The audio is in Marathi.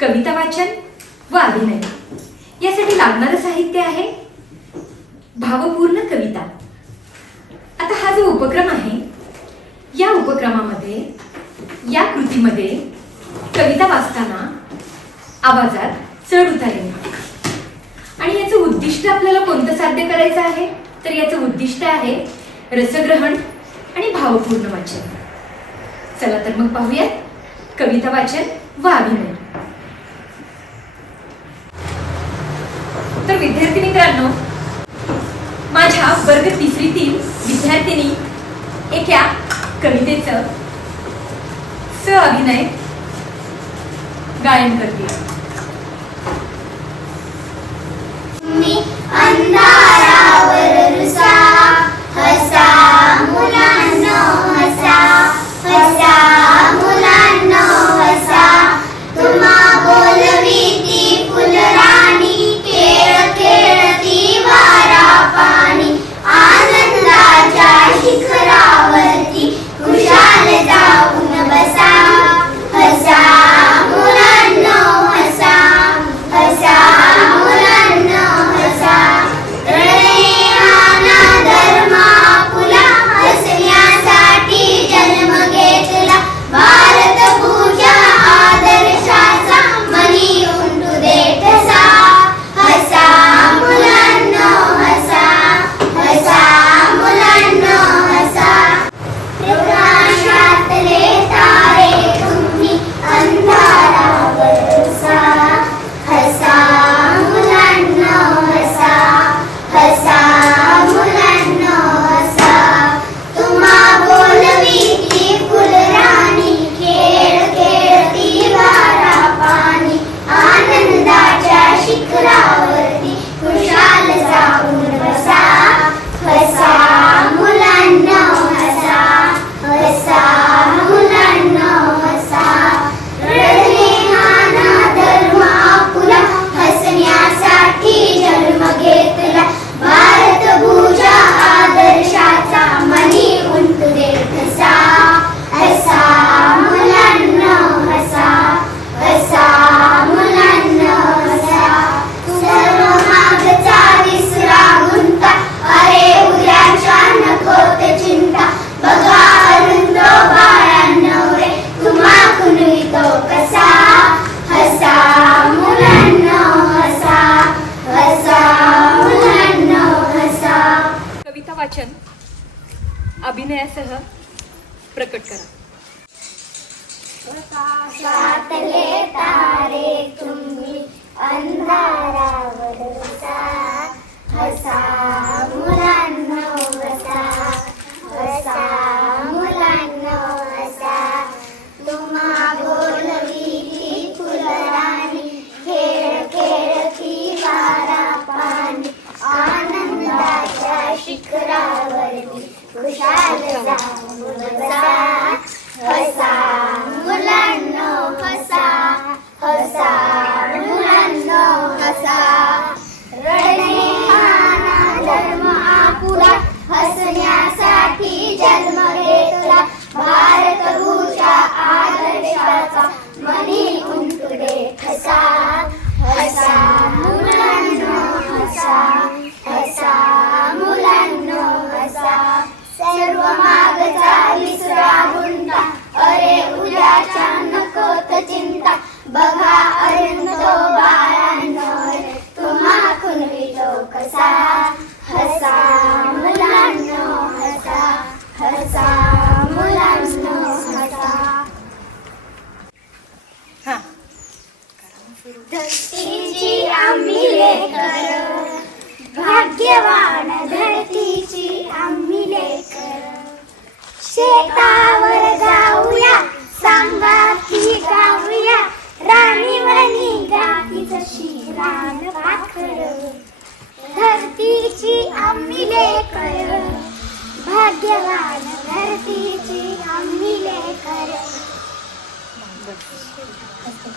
कविता वाचन व अभिनय. यासाठी लागणारं साहित्य आहे भावपूर्ण कविता. आता हा जो उपक्रम आहे या उपक्रमामध्ये या कृतीमध्ये कविता वाचताना आवाजात चढ उतार आणि याचं उद्दिष्ट आपल्याला कोणतं साध्य करायचं आहे? तर याचं उद्दिष्ट आहे रसग्रहण आणि भावपूर्ण वाचन. चला तर मग पाहूयात कविता वाचन व अभिनय. या वर्ग तिसरीतील विद्यार्थिनी एका कवितेचं सअभिनय गायन करते वाचन अभिनयासह प्रकट करा. तारे तुम्ही अंधारा Tchau. बरे उद्याच्या नकोत चिंता. बघा 对。